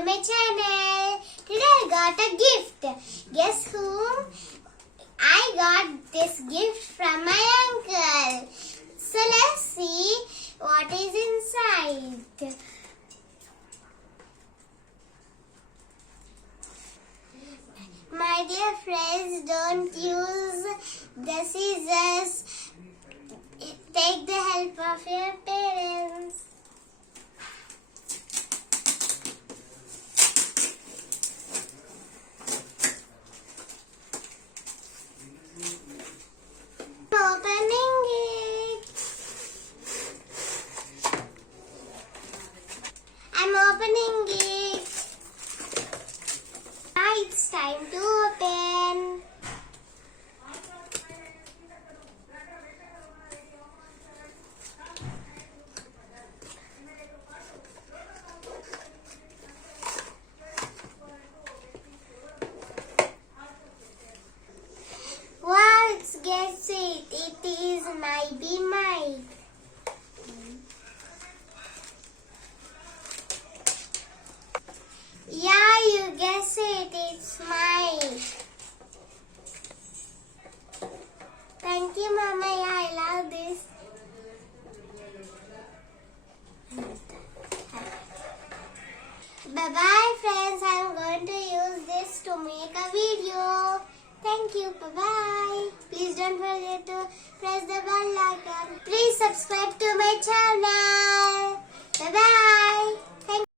to my channel. Today I got a gift. Guess whom? I got this gift from my uncle. So let's see what is inside. My dear friends, don't use the scissors. Take the help of your parents. Opening it. I'm opening it. Now it's time to open. Wow, guess it. It is my Be Mine. Yeah, you guess it. It's mine. Thank you, Mamayya. I love this. Bye-bye, friends. I'm going to use this to make a video. Thank you. Bye-bye. Please don't forget to press the bell icon. Please subscribe to my channel. Bye-bye.